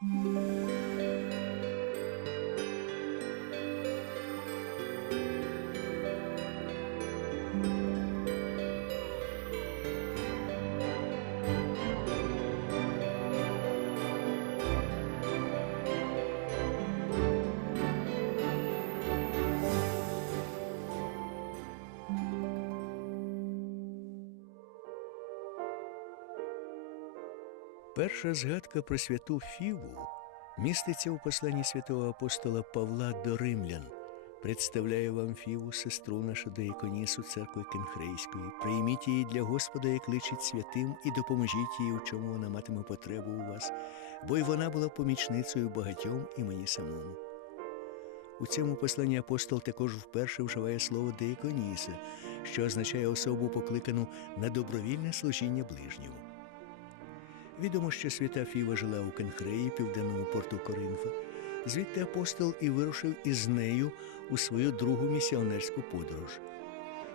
Música Перша згадка про святу Фіву міститься у посланні святого апостола Павла до римлян. Представляю вам Фіву, сестру нашу деяконісу церкви Кенхрейської. Прийміть її для Господа, як личить святим, і допоможіть їй, у чому вона матиме потребу у вас, бо й вона була помічницею багатьом і мені самому. У цьому посланні апостол також вперше вживає слово деяконіса, що означає особу, покликану на добровільне служіння ближньому. Відомо, що свята Фіва жила у Кенхреї, південному порту Коринфа. Звідти апостол і вирушив із нею у свою другу місіонерську подорож.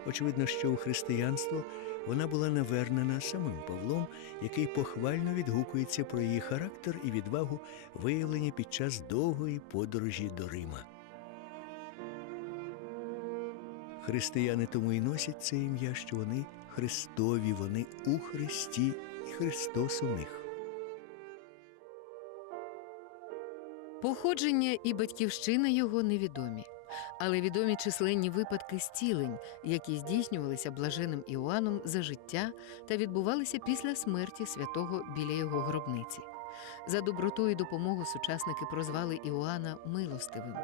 Очевидно, що у християнство вона була навернена самим Павлом, який похвально відгукується про її характер і відвагу, виявлені під час довгої подорожі до Рима. Християни тому і носять це ім'я, що вони Христові, вони у Христі і Христос у них. Походження і батьківщина його невідомі, але відомі численні випадки зцілень, які здійснювалися блаженним Іоанном за життя та відбувалися після смерті святого біля його гробниці. За доброту і допомогу сучасники прозвали Іоанна милостивим.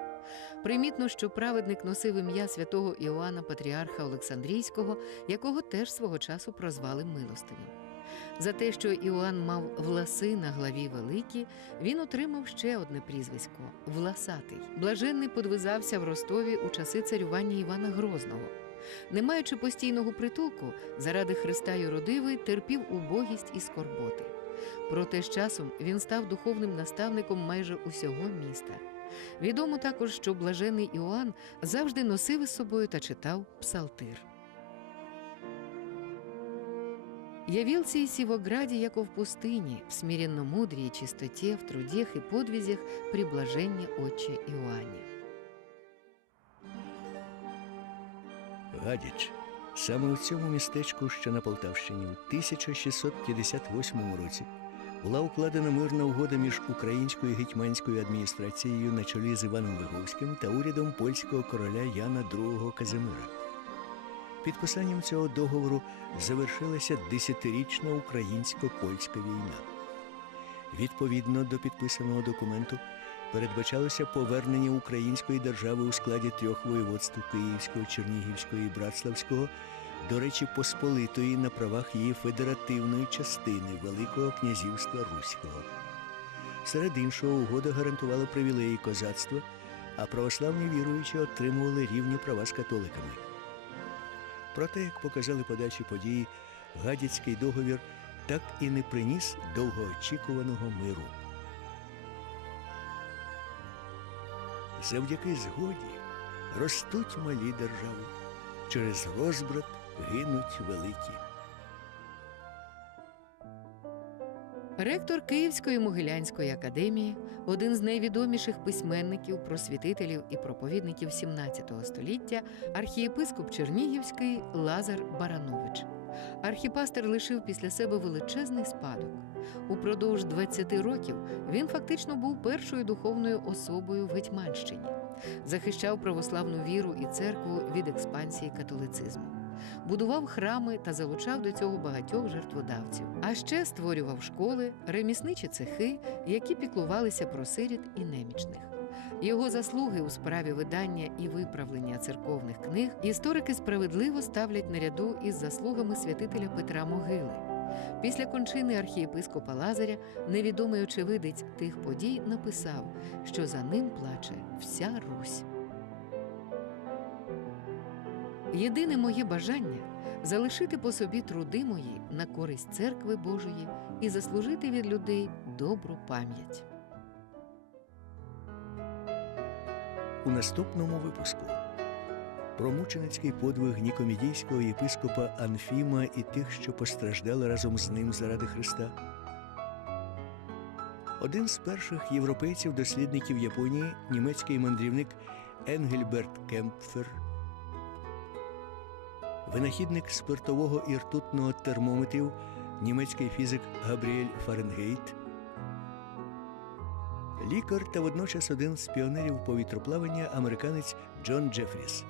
Примітно, що праведник носив ім'я святого Іоанна Патріарха Олександрійського, якого теж свого часу прозвали милостивим. За те, що Іоанн мав власи на главі великі, він отримав ще одне прізвисько Власатий. Блаженний подвизався в Ростові у часи царювання Івана Грозного. Не маючи постійного притулку, заради Христа родиви терпів убогість і скорботи. Проте з часом він став духовним наставником майже усього міста. Відомо також, що блажений Іоанн завжди носив із собою та читав псалтир. Явился и сивограде, яко в пустыне, в смиренно мудрій чистоте, в трудех и подвизях при блаженні Отче Іоанні. Гадяч. Саме у цьому містечку, що на Полтавщині, у 1658 році була укладена мирна угода між українською гетьманською адміністрацією на чолі з Іваном Виговським та урядом польського короля Яна II Казимира. Підписанням цього договору завершилася десятирічна українсько-польська війна. Відповідно до підписаного документу передбачалося повернення української держави у складі трьох воєводств Київського, Чернігівського і Братславського до речі Посполитої на правах її федеративної частини Великого князівства Руського. Серед іншого, угода гарантувала привілеї козацтва, а православні віруючі отримували рівні права з католиками. Проте, як показали подальші події, гадяцький договір так і не приніс довгоочікуваного миру. Завдяки згоді ростуть малі держави, через розбрат гинуть великі. Ректор Київської Могилянської академії, один з найвідоміших письменників, просвітителів і проповідників XVII століття, архієпископ Чернігівський Лазар Баранович. Архіпастер лишив після себе величезний спадок. Упродовж 20 років він фактично був першою духовною особою в Гетьманщині, захищав православну віру і церкву від експансії католицизму будував храми та залучав до цього багатьох жертводавців. А ще створював школи, ремісничі цехи, які піклувалися про сиріт і немічних. Його заслуги у справі видання і виправлення церковних книг історики справедливо ставлять наряду із заслугами святителя Петра Могили. Після кончини архієпископа Лазаря невідомий очевидець тих подій написав, що за ним плаче вся Русь. Єдине моє бажання залишити по собі труди мої на користь церкви Божої і заслужити від людей добру пам'ять. У наступному випуску про мученицький подвиг нікомідійського єпископа Анфіма і тих, що постраждали разом з ним заради Христа. Один з перших європейців-дослідників Японії, німецький мандрівник Енгельберт Кемпфер, винахідник спиртового і ртутного термометрів, німецький фізик Габріель Фаренгейт, лікар та водночас один з піонерів повітроплавання американець Джон Джефріс.